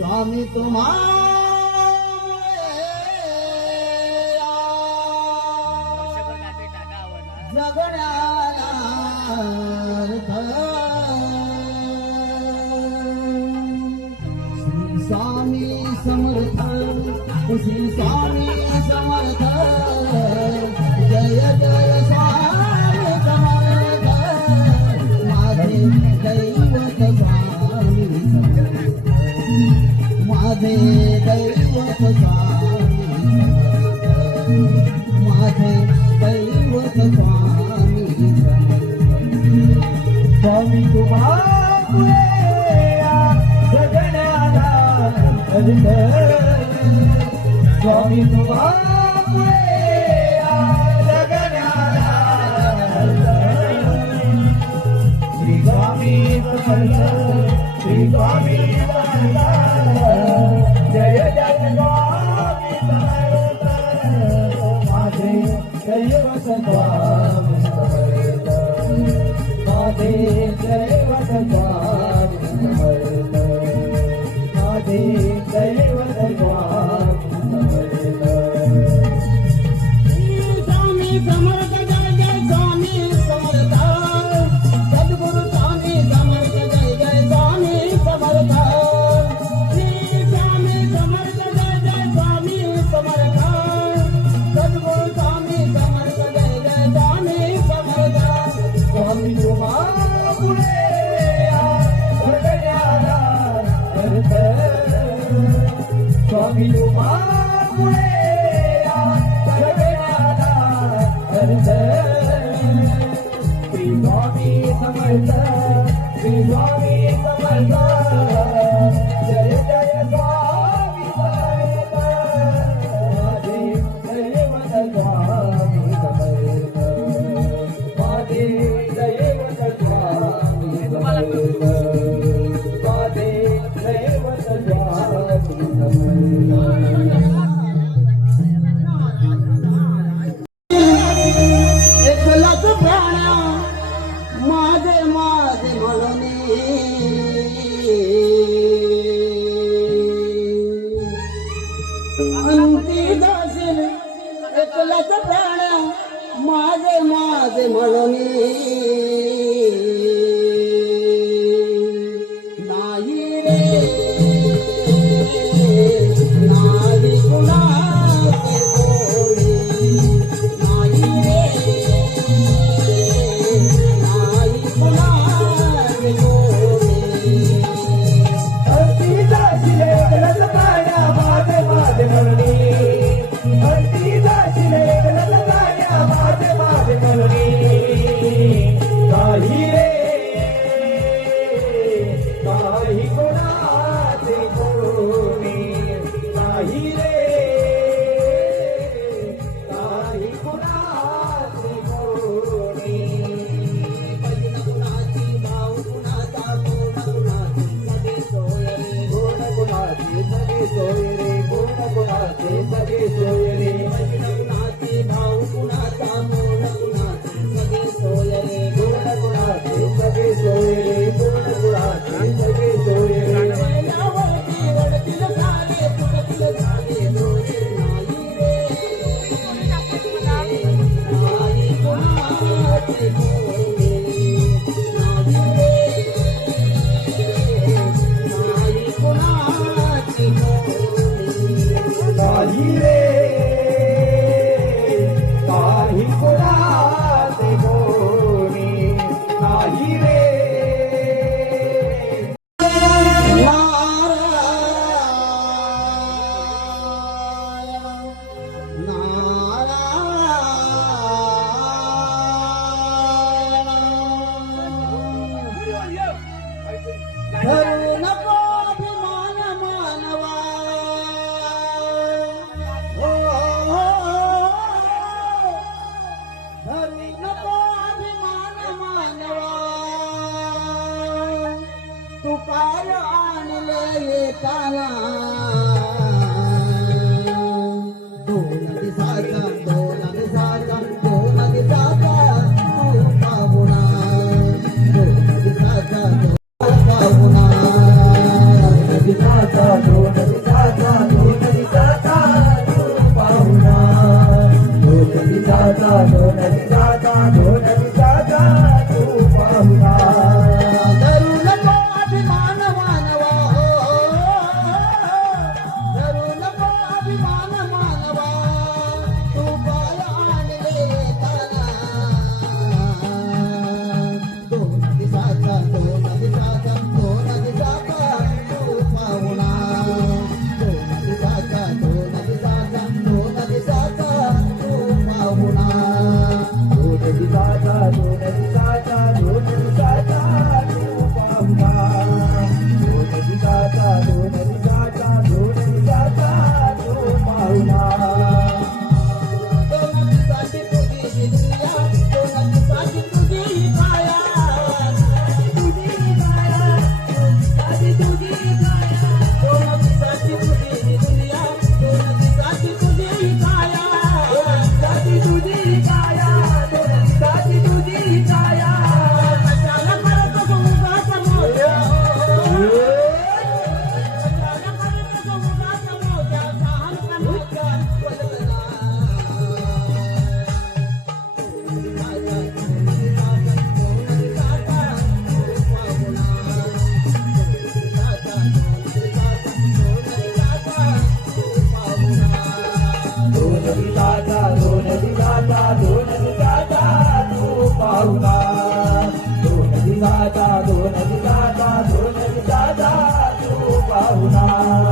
स्वामी तुम्हारे जगण्याला अर्थ श्री स्वामी समर्थ श्री स्वामी समर्थ जय जय स्वामी समर्थ माझे दैवत स्वामी समर्थ माझे दैवत स्वामी समर्थ माझे दैवत स्वामी स्वामी तुम्हारे जगण्याला अर्थ स्वामी तुम्हारे जगण्याला अर्थ श्री स्वामी समर्थ श्री स्वामी समर्थ जय जय स्वामी समर्थ माझे दैवत स्वामी समर्थ माझे दैवत स्वामी समर्थ माझे दैवत स्वामी समर्थ स्वामी समर्थ जय जय स्वामी समर्थ सद्गुरु स्वामी समर्थ जय जय स्वामी समर्थ श्री स्वामी समर्थ जय जय स्वामी समर्थ सद्गुरु स्वामी समर्थ जय जय स्वामी समर्थ स्वामी तुम्हारे जगण्याला अर्थ स्वामी तुम्हारे जगण्याला अर्थ श्री स्वामी समर्थ श्री स्वामी समर्थ जय जय स्वामी समर्थ माझे दैवत स्वामी समर्थ माझे दैवत स्वामी समर्थ माझे दैवत स्वामी समर्थ एकलाच प्राण्या माझे माझे म्हणून अंती जाशील एकलाच प्राण्या माझे माझे म्हणून नाही रे नाही कुणाचे कोणी नाही रे नाही कुणाचे कोणी अंती जाशील एकलाच प्राण्या माझे माझे म्हणून अंती जाशील एकलाच प्राण्या माझे माझे म्हणून काही रे काही कोणाचे कोणी काही रे काही कोणाचे कोणी बहीण कुणाची भाऊ कुणाचा कोण कुणाची सगळे सोय रे कोण कुणाची सगळे सोय रे कोण कुणाचे सगळे सोय रे बहीण कुणाची भाऊ कुणाचा कोण कुणाची सगळे सोय रे कोण कुणाचे सगळे सोय रे कोण कुणाचे सगळे सोय रे वडती वडतील झाले पुढतील झाले दोरे नाही रे नाही कोणाचे कोणी नाही रे नाही कोणाचे कोणी नाही रे काही कोणाचे कोणी नाही रे धरू नको अभिमान मानवा धरू नको अभिमान मानवा तू काय आणले एकाला दोन दिसाचा दोन दिसाचा दोन दिसाचा तू पाहुणा दोन दिसाचा पाहुणा दिसाचा पाहुणा